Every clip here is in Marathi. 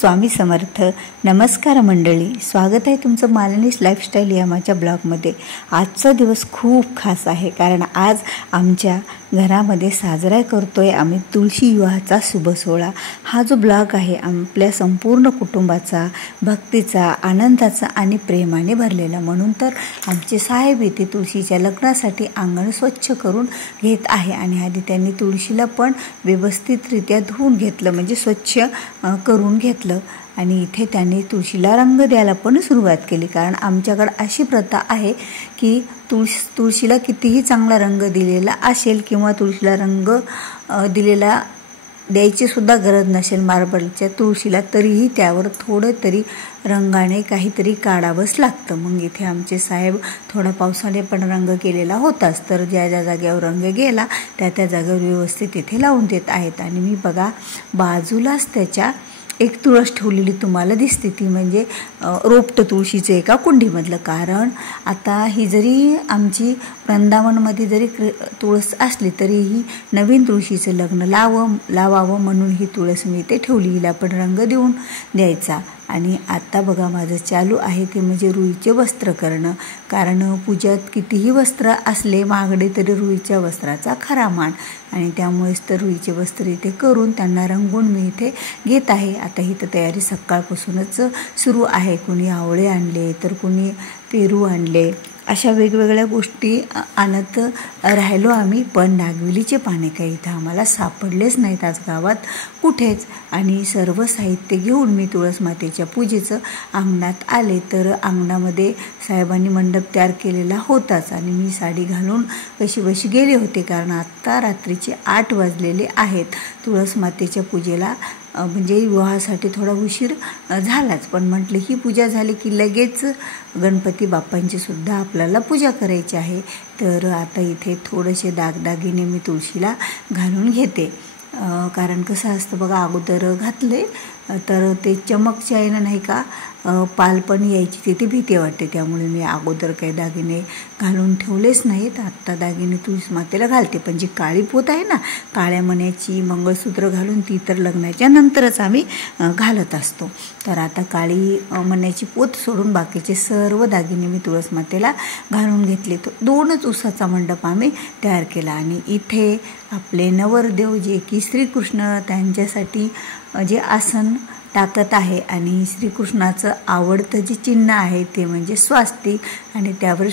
स्वामी समर्थ. नमस्कार मंडळी, स्वागत आहे तुमचं मालनीस लाईफस्टाईल या माझ्या ब्लॉगमध्ये. आजचा दिवस खूप खास आहे कारण आज आमच्या घरामध्ये साजरा करतोय आम्ही तुळशी विवाहाचा शुभ सोहळा. हा जो ब्लॉग आहे आपल्या संपूर्ण कुटुंबाचा, भक्तीचा, आनंदाचा आणि प्रेमाने भरलेला. म्हणून तर आमचे साहेब इथे तुळशीच्या लग्नासाठी अंगण स्वच्छ करून घेत आहे आणि आधी त्यांनी तुळशीला पण व्यवस्थितरित्या धुवून घेतलं, म्हणजे स्वच्छ करून घेतलं. आणि इथे त्यांनी तुळशीला रंग द्यायला पण सुरुवात केली, कारण आमच्याकडं अशी प्रथा आहे की तुळशीला कितीही चांगला रंग दिलेला असेल किंवा तुळशीला रंग दिलेला द्यायची सुद्धा गरज नसेल मार्बलच्या तुळशीला, तरीही त्यावर थोडं तरी रंगाने काहीतरी काढावंच लागतं. मग इथे आमचे साहेब थोडा पावसाने पण रंग केलेला होताच, तर ज्या ज्या जागेवर रंग गेला त्या जागेवर व्यवस्थित इथे लावून देत आहेत. आणि मी बघा बाजूलाच त्याच्या एक तुळस ठेवलेली तुम्हाला दिसते, ती म्हणजे रोपटं तुळशीचं एका कुंडीमधलं. कारण आता ही जरी आमची वृंदावनमध्ये जरी तुळस असली तरीही नवीन तुळशीचं लग्न लावावं म्हणून ही तुळस मी इथे ठेवली, हिला पण रंग देऊन द्यायचा. आणि आता बघा माझं चालू आहे ते म्हणजे रुईचे वस्त्र करणं, कारण पूजात कितीही वस्त्र असले महागडे तरी रुईच्या वस्त्राचा खरा मान, आणि त्यामुळेच तर रुईचे वस्त्र इथे करून त्यांना रंगवून मी इथे घेत आहे. आता ही तर तयारी सकाळपासूनच सुरू आहे. कुणी आवळे आणले तर कुणी पेरू आणले, अशा वेगवेगळ्या गोष्टी आणत राहिलो आम्ही. पण नागवेलीचे पाने काही इथं आम्हाला सापडलेच नाहीत आज गावात कुठेच. आणि सर्व साहित्य घेऊन मी तुळस मातेच्या पूजेचं अंगणात आले, तर अंगणामध्ये साहेबांनी मंडप तयार केलेला होताच आणि मी साडी घालून कशी गेले होते, कारण आत्ता रात्रीचे 8 वाजलेले आहेत. तुळस मातेच्या पूजेला म्हणजे विवाहासाठी थोडा उशीर झालाच, पण म्हटलं ही पूजा झाली की लगेच गणपती बाप्पांची सुद्धा आपल्याला पूजा करायची आहे. तर आता इथे थोडेसे दागदागिने मी तुळशीला घालून घेते, कारण कसं असतं बघा, अगोदर घातले तर ते चमकच्या येणं नाही का पाल पण यायची तिथे भीती वाटते, त्यामुळे मी अगोदर काही दागिने घालून ठेवलेच नाहीत. आत्ता दागिने तुळस मातेला घालते, पण जी काळी पोत आहे ना काळ्या मण्याची मंगळसूत्र घालून, ती तर लग्नाच्या नंतरच आम्ही घालत असतो. तर आता काळी मण्याची पोत सोडून बाकीचे सर्व दागिने मी तुळस मातेला घालून घेतले. तो 2च उसाचा मंडप आम्ही तयार केला. आणि इथे आपले नवरदेव जे की श्रीकृष्ण त्यांच्यासाठी जे आसन टाकत आहे, आणि श्रीकृष्णाचं आवडतं जे चिन्ह आहे ते म्हणजे स्वास्तिक, आणि त्यावर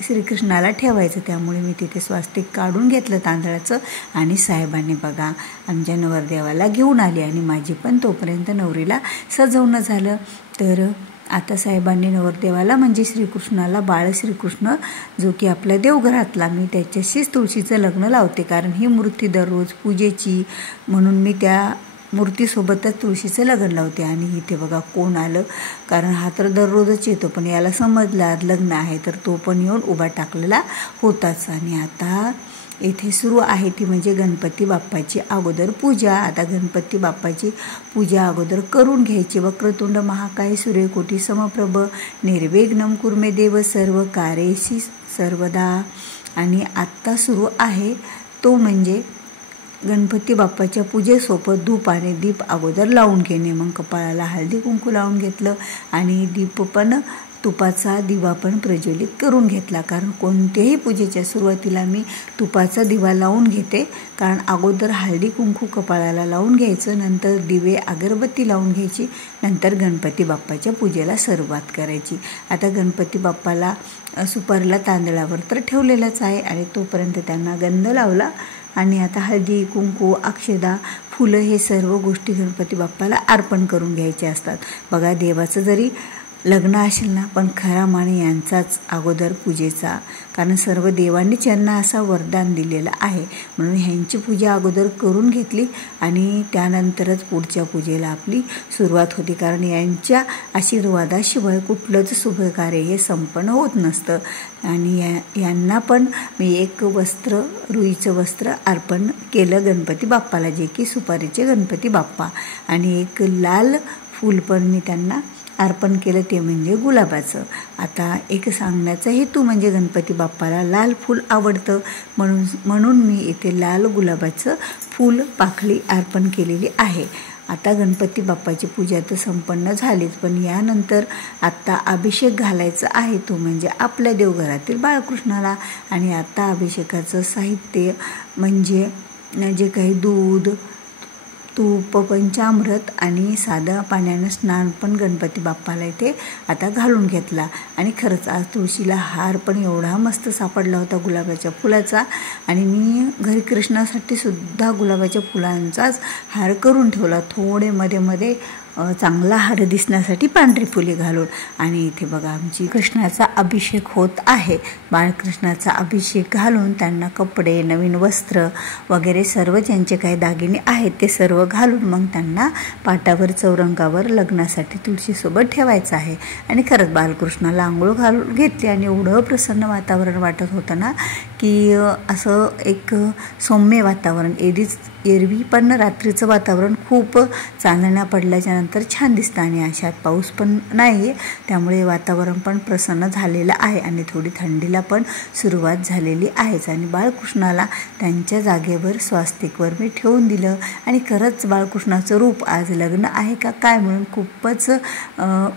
श्रीकृष्णाला ठेवायचं, त्यामुळे मी तिथे स्वास्तिक काढून घेतलं तांदळाचं. आणि साहेबांनी बघा आमच्या नवरदेवाला घेऊन आली आणि माझी पण तोपर्यंत नवरीला सजवणं झालं. तर आता साहेबांनी नवरदेवाला म्हणजे श्रीकृष्णाला, बाळ श्रीकृष्ण जो की आपल्या देवघरातला, मी त्याच्याशीच तुळशीचं लग्न लावते, कारण ही मूर्ती दररोज पूजेची म्हणून मी त्या मूर्तीसोबतच तुळशीचं लग्न लावते. आणि इथे बघा कोण आलं, कारण हा तर दररोजच येतो, पण याला समजला लग्न आहे तर तो पण येऊन उभा टाकलेला होताच. आणि आता इथे सुरू आहे ती म्हणजे गणपती बाप्पाची अगोदर पूजा. आता गणपती बाप्पाची पूजा अगोदर करून घ्यायची. वक्रतुंड महाकाय सूर्यकोटी समप्रभ निर्विघ्नं कुर्मे देव सर्व कार्येषु सर्वदा. आणि आत्ता सुरू आहे तो म्हणजे गणपती बाप्पाच्या पूजेसोबत धूप आणि दीप अगोदर लावून घेणे. मग कपाळाला हळदी कुंकू लावून घेतलं आणि दीप पण तुपाचा दिवा पण प्रज्वलित करून घेतला, कारण कोणत्याही पूजेच्या सुरुवातीला मी तुपाचा दिवा लावून घेते, कारण अगोदर हळदी कुंकू कपाळाला लावून घ्यायचं, नंतर दिवे अगरबत्ती लावून घ्यायची, नंतर गणपती बाप्पाच्या पूजेला सुरुवात करायची. आता गणपती बाप्पाला सुपारीला तांदळावर तर ठेवलेलाच आहे आणि तोपर्यंत त्यांना गंध लावला. आणि आता हळदी कुंकू अक्षदा फुलं हे सर्व गोष्टी गणपती बाप्पाला अर्पण करून घ्यायचे असतात. बघा देवाचं जरी लग्न असेल ना, पण खरा मान यांचाच अगोदर पूजेचा, कारण सर्व देवांनीच यांना असा वरदान दिलेलं आहे, म्हणून ह्यांची पूजा अगोदर करून घेतली आणि त्यानंतरच पुढच्या पूजेला आपली सुरुवात होती, कारण यांच्या आशीर्वादाशिवाय कुठलंच शुभ कार्य हे संपन्न होत नसतं. आणि यांना पण मी एक वस्त्र, रुईचं वस्त्र अर्पण केलं गणपती बाप्पाला, जे की सुपारीचे गणपती बाप्पा, आणि एक लाल फूल पण मी त्यांना अर्पण केलं, ते म्हणजे गुलाबाचं. आता एक सांगण्याचा हेतू म्हणजे गणपती बाप्पाला लाल फूल आवडतं, म्हणून मी इथे लाल गुलाबाचं फूल पाकळी अर्पण केलेली आहे. आता गणपती बाप्पाची पूजा तर संपन्न झालीच, पण यानंतर आत्ता अभिषेक घालायचा आहे, तो म्हणजे आपल्या देवघरातील बाळकृष्णाला. आणि आता अभिषेकाचं साहित्य म्हणजे जे काही दूध, तूप, पंचामृत आणि साधं पाण्यानं स्नान पण गणपती बाप्पाला इथे आता घालून घेतला. आणि खरंच आज तुळशीला हार पण एवढा मस्त सापडला होता गुलाबाच्या फुलाचा, आणि मी घरी कृष्णासाठी सुद्धा गुलाबाच्या फुलांचाच हार करून ठेवला, थोडे मध्ये मध्ये चांगला हार दिसण्यासाठी पांढरी फुले घालून. आणि इथे बघा आमची कृष्णाचा अभिषेक होत आहे. बाळकृष्णाचा अभिषेक घालून त्यांना कपडे, नवीन वस्त्र वगैरे सर्व ज्यांचे काही दागिने आहेत ते सर्व घालून मग त्यांना पाटावर चौरंगावर लग्नासाठी तुळशीसोबत ठेवायचं आहे. आणि खरंच बाळकृष्णाला आंघोळ घालून घेतली आणि एवढं प्रसन्न वातावरण वाटत होतं ना की असं एक सौम्य वातावरण. एरवी पण रात्रीचं वातावरण खूप चांदण्या पडल्याच्या नंतर छान दिसतं आणि अशात पाऊस पण नाही आहे, त्यामुळे वातावरण पण प्रसन्न झालेलं आहे आणि थोडी थंडीला पण सुरुवात झालेली आहेच. आणि बाळकृष्णाला त्यांच्या जागेवर स्वास्तिकवर मी ठेवून दिलं. आणि खरंच बाळकृष्णाचं रूप आज लग्न आहे का काय म्हणून खूपच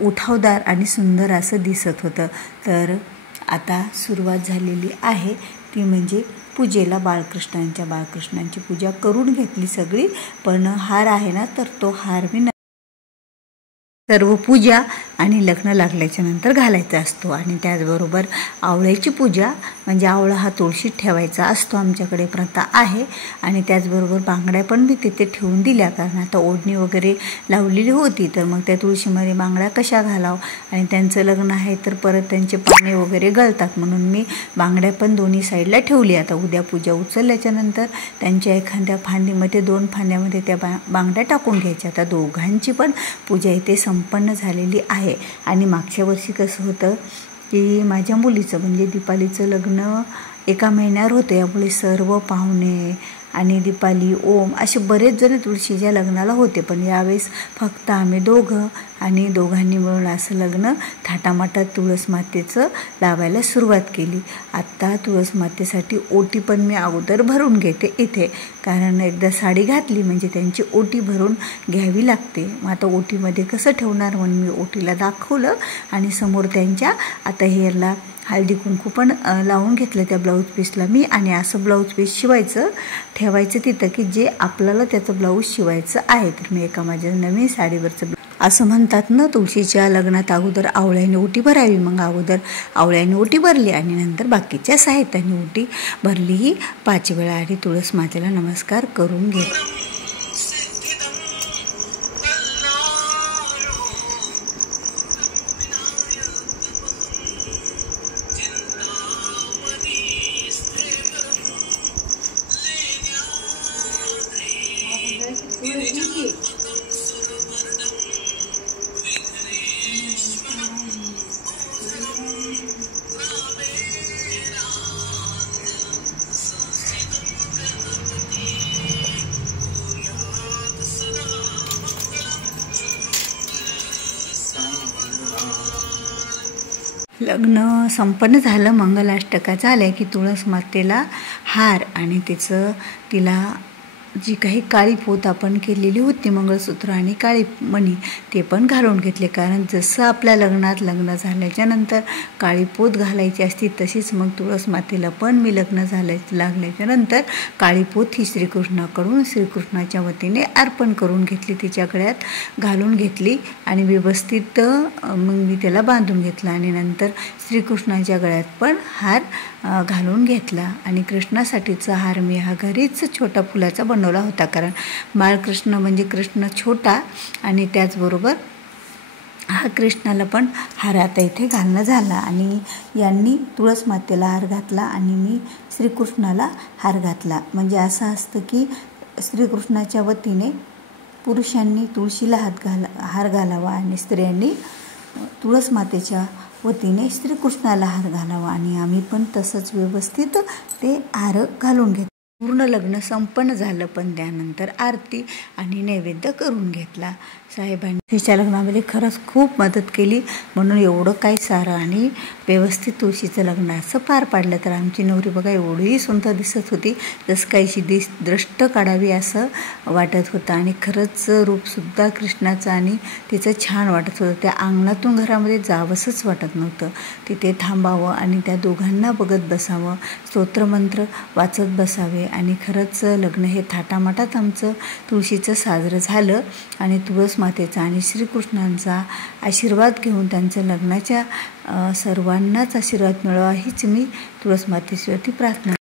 उठावदार आणि सुंदर असं दिसत होतं. तर आता सुरुवात झालेली आहे ती म्हणजे पूजेला. बाळकृष्णांची पूजा करून घेतली सगळी, पण हार आहे ना तर तो हार मी सर्व पूजा आणि लग्न लागल्याच्या नंतर घालायचा असतो. आणि त्याचबरोबर आवळ्याची पूजा म्हणजे आवळा हा तुळशीत ठेवायचा असतो, आमच्याकडे प्रथा आहे. आणि त्याचबरोबर बांगड्या पण मी तिथे ठेवून दिल्या, कारण आता ओढणी वगैरे लावलेली होती, तर मग त्या तुळशीमध्ये बांगड्या कशा घालावं, आणि त्यांचं लग्न आहे तर परत त्यांचे पाने वगैरे गळतात, म्हणून मी बांगड्या पण दोन्ही साईडला ठेवली. आता उद्या पूजा उचलल्याच्या नंतर त्यांच्या एखाद्या फांदीमध्ये 2 फांद्यामध्ये त्या बांगड्या टाकून घ्यायच्या. आता दोघांची पण पूजा इथे संपन्न झालेली आहे. आणि मागच्या वर्षी कसं होतं की माझ्या मुलीचं म्हणजे दीपालीचं लग्न एका महिन्यावर होतं, यामुळे सर्व पाहुणे आणि दीपाली, ओम असे बरेच जण तुळशीच्या लग्नाला होते, पण यावेळेस फक्त आम्ही दोघं आणि दोघांनी मिळून असं लग्न थाटामाटात तुळस मातेचं लावायला सुरुवात केली. आत्ता तुळस मातेसाठी ओटी पण मी अगोदर भरून घेते इथे, कारण एकदा साडी घातली म्हणजे त्यांची ओटी भरून घ्यावी लागते. मग आता ओटीमध्ये कसं ठेवणार म्हणून मी ओटीला दाखवलं आणि समोर त्यांच्या आता हेअरला हळदी कुंकू पण लावून घेतलं त्या ब्लाऊज पीसला मी. आणि असं ब्लाऊज पीस शिवायचं ठेवायचं तिथं की जे आपल्याला त्याचं ब्लाऊज शिवायचं आहे. तर मी एका माझ्या नवीन साडीवरचं असं म्हणतात ना तुळशीच्या लग्नात अगोदर आवळ्याने ओटी भरावी, मग अगोदर आवळ्याने ओटी भरली आणि नंतर बाकीच्या साहित्याने ओटी भरली. 5 वेळा आधी तुळस मातेला नमस्कार करून घेतला. लग्न संपन्न झालं, मंगलाष्टका झाल्या की तुळस मातेला हार आणि तिला जी काही काळी पोत आपण केलेली होती मंगळसूत्र आणि काळी मणी ते पण घालून घेतले, कारण जसं आपल्या लग्नात लग्न झाल्याच्या नंतर काळी पोत घालायची असती तशीच मग तुळस मातेला पण मी लग्न लागल्याच्या नंतर काळी पोत ही श्रीकृष्णाकडून श्रीकृष्णाच्या वतीने अर्पण करून घेतली, तिच्या गळ्यात घालून घेतली आणि व्यवस्थित मग मी त्याला बांधून घेतला. आणि नंतर श्रीकृष्णाच्या गळ्यात पण हार घालून घेतला. आणि कृष्णासाठीचा हार मी हा घरीच छोटा फुलाचा बनवला होता, कारण बाळकृष्ण म्हणजे कृष्ण छोटा आणि त्याचबरोबर हा कृष्णाला पण हार आता इथे घालणं झाला. आणि यांनी तुळस मातेला हार घातला आणि मी श्रीकृष्णाला हार घातला. म्हणजे असं असतं की श्रीकृष्णाच्या वतीने पुरुषांनी तुळशीला हार घालावा आणि स्त्रियांनी तुळस मातेच्या वतीने श्रीकृष्णाला हार घालावा. आणि आम्ही पण तसंच व्यवस्थित ते हार घालून घेतले. पूर्ण लग्न संपन्न झालं, पण त्यानंतर आरती आणि नैवेद्य करून घेतला. साहेबांनी तिच्या लग्नामध्ये खरंच खूप मदत केली, म्हणून एवढं काही सारं आणि व्यवस्थित तुळशीचं लग्न असं पार पाडलं. तर आमची नवरी बघा एवढी सुंदर दिसत होती, जसं काहीशी दृष्ट काढावी असं वाटत होतं. आणि खरंच रूपसुद्धा कृष्णाचं आणि तिचं छान वाटत होतं. त्या अंगणातून घरामध्ये जावंसंच वाटत नव्हतं. तिथे थांबावं आणि त्या दोघांना बघत बसावं, स्तोत्रमंत्र वाचत बसावे. आणि खरंच लग्न हे थाटामाटात आमचं तुळशीचं साजरं झालं. आणि तुळस मातेचा आणि श्रीकृष्णांचा आशीर्वाद घेऊन त्यांच्या लग्नाच्या सर्वांनाच आशीर्वाद मिळावा हीच मी तुळस मातेवरती प्रार्थना